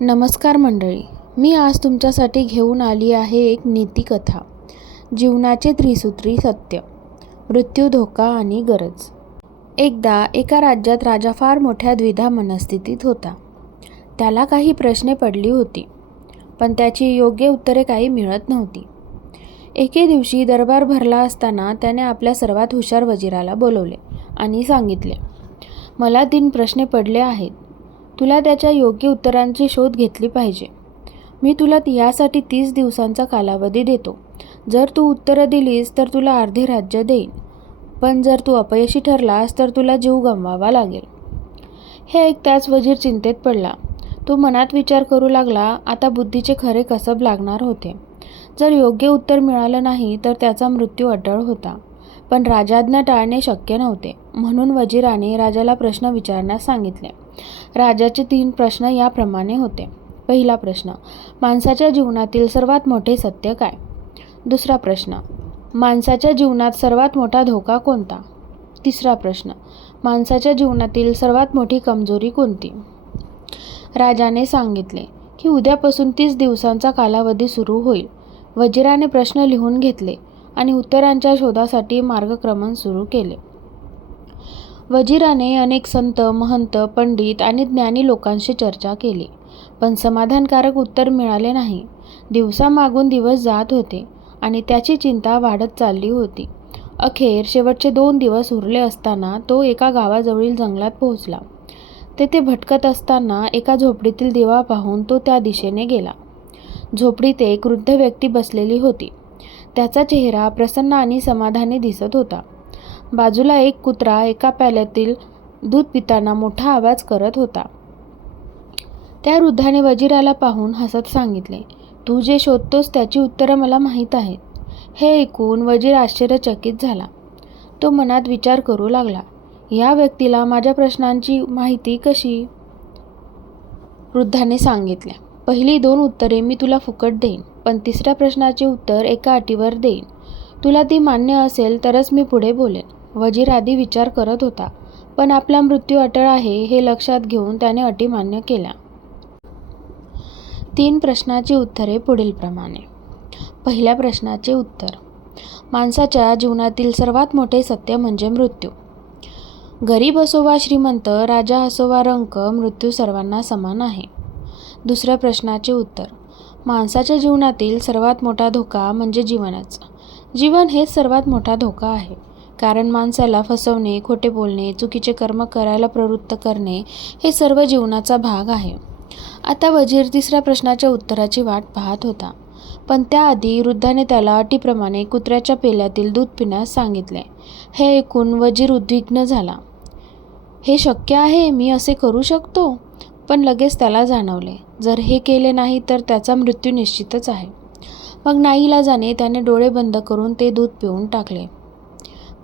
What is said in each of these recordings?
नमस्कार मंडळी मी आज तुमच्यासाठी घेऊन आली आहे एक नीतिकथा जीवनाचे त्रिसूत्री सत्य मृत्यू धोका आणि गरज. एकदा एका राज्यात राजा फार मोठ्या द्विधा मनस्थितीत होता. त्याला काही प्रश्ने पडली होती पण त्याची योग्य उत्तरे काही मिळत नव्हती. एके दिवशी दरबार भरला असताना त्याने आपल्या सर्वात हुशार वजिराला बोलवले आणि सांगितले मला तीन प्रश्ने पडले आहेत. तुला त्याच्या योग्य उत्तरांची शोध घेतली पाहिजे. मी तुला यासाठी तीस दिवसांचा कालावधी देतो. जर तू उत्तरं दिलीस तर तुला अर्धे राज्य देईन. पण जर तू अपयशी ठरलास तर तुला जीव गमवावा लागेल. हे ऐकताच वजीर चिंतेत पडला. तो मनात विचार करू लागला आता बुद्धीचे खरे कसब लागणार होते. जर योग्य उत्तर मिळालं नाही तर त्याचा मृत्यू अटळ होता. पण राजाज्ञा टाळणे शक्य नव्हते. म्हणून वजिराने राजाला प्रश्न विचारण्यास सांगितले. राजाचे तीन प्रश्न याप्रमाणे होते. पहिला प्रश्न माणसाच्या जीवनातील सर्वात मोठे सत्य काय? दुसरा प्रश्न माणसाच्या जीवनात सर्वात मोठा धोका कोणता? तिसरा प्रश्न माणसाच्या जीवनातील सर्वात मोठी कमजोरी कोणती? राजाने सांगितले की उद्यापासून तीस दिवसांचा कालावधी सुरू होईल. वजिराने प्रश्न लिहून घेतले आणि उत्तरांच्या शोधासाठी मार्गक्रमण सुरू केले. वजिराने अनेक संत महंत पंडित आणि ज्ञानी लोकांशी चर्चा केली. पण समाधानकारक उत्तर मिळाले नाही. दिवसामागून दिवस जात होते आणि त्याची चिंता वाढत चालली होती. अखेर शेवटचे दोन दिवस उरले असताना तो एका गावाजवळील जंगलात पोहोचला. तेथे भटकत असताना एका झोपडीतील दिवा पाहून तो त्या दिशेने गेला. झोपडीत एक वृद्ध व्यक्ती बसलेली होती. त्याचा चेहरा प्रसन्न आणि समाधानी दिसत होता. बाजूला एक कुत्रा एका प्याल्यातील दूध पिताना मोठा आवाज करत होता. त्या वृद्धाने वजिराला पाहून हसत सांगितले तू जे शोधतोस त्याची उत्तरं मला माहीत आहेत. हे ऐकून वजीर आश्चर्यचकित झाला. तो मनात विचार करू लागला या व्यक्तीला माझ्या प्रश्नांची माहिती कशी? वृद्धाने सांगितले पहिली दोन उत्तरे मी तुला फुकट देईन पण तिसऱ्या प्रश्नाचे उत्तर एका अटीवर देईन. तुला ती मान्य असेल तरच मी पुढे बोलेन. वजीर आधी विचार करत होता. पण आपला मृत्यू अटळ आहे हे लक्षात घेऊन त्याने अटी मान्य केल्या तीन प्रश्नाची उत्तरे पुढीलप्रमाणे पहिल्या प्रश्नाचे उत्तर. माणसाच्या जीवनातील सर्वात मोठे सत्य म्हणजे मृत्यू. गरीब असो वा श्रीमंत राजा असो वा रंक मृत्यू सर्वांना समान आहे. दुसऱ्या प्रश्नाचे उत्तर. माणसाच्या जीवनातील सर्वात मोठा धोका म्हणजे जीवनच. जीवन हेच सर्वात मोठा धोका आहे. कारण माणसाला फसवणे खोटे बोलणे चुकीचे कर्म करायला प्रवृत्त करणे हे सर्व जीवनाचा भाग आहे. आता वजीर तिसऱ्या प्रश्नाच्या उत्तराची वाट पाहत होता. पण त्याआधी वृद्धाने त्याला अटीप्रमाणे कुत्र्याच्या पेल्यातील दूध पिण्यास सांगितले. हे ऐकून वजीर उद्विग्न झाला. हे शक्य आहे? मी असे करू शकतो? पण लगेच त्याला जाणवले. जर हे केले नाही तर त्याचा मृत्यू निश्चितच आहे. मग नाईलाजाने त्याने डोळे बंद करून ते दूध पिऊन टाकले.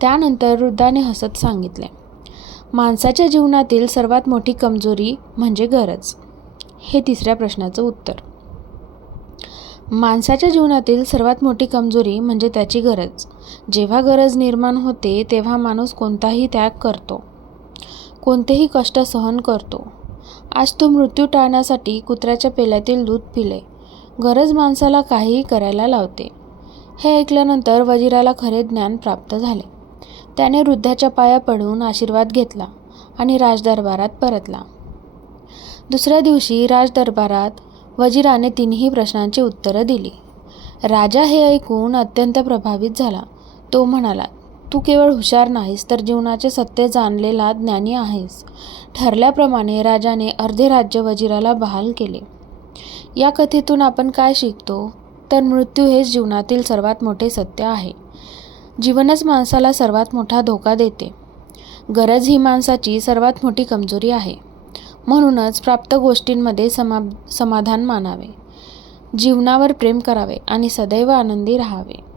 त्यानंतर वृद्धाने हसत सांगितले माणसाच्या जीवनातील सर्वात मोठी कमजोरी म्हणजे गरज. हे तिसऱ्या प्रश्नाचं उत्तर. माणसाच्या जीवनातील सर्वात मोठी कमजोरी म्हणजे त्याची गरज. जेव्हा गरज निर्माण होते तेव्हा माणूस कोणताही त्याग करतो. कोणतेही कष्ट सहन करतो. आज तो मृत्यू टाळण्यासाठी कुत्र्याच्या पेल्यातील दूध पिले. गरज माणसाला काहीही करायला लावते. हे ऐकल्यानंतर वजिराला खरे ज्ञान प्राप्त झाले. त्याने वृद्धाच्या पाया पडून आशीर्वाद घेतला आणि राजदरबारात परतला. दुसऱ्या दिवशी राजदरबारात वजिराने तिन्ही प्रश्नांची उत्तरं दिली. राजा हे ऐकून अत्यंत प्रभावित झाला. तो म्हणाला तू केवळ हुशार नाहीस तर जीवनाचे सत्य जाणलेला ज्ञानी आहेस ठरल्याप्रमाणे राजाने अर्धे राज्य वजिराला बहाल केले. या कथेतून आपण काय शिकतो? तर मृत्यू हेच जीवनातील सर्वात मोठे सत्य आहे. जीवनच माणसाला सर्वात मोठा धोका देते. गरज ही माणसाची सर्वात मोठी कमजोरी आहे. म्हणूनच प्राप्त गोष्टींमध्ये समा समाधान मानावे. जीवनावर प्रेम करावे आणि सदैव आनंदी राहावे.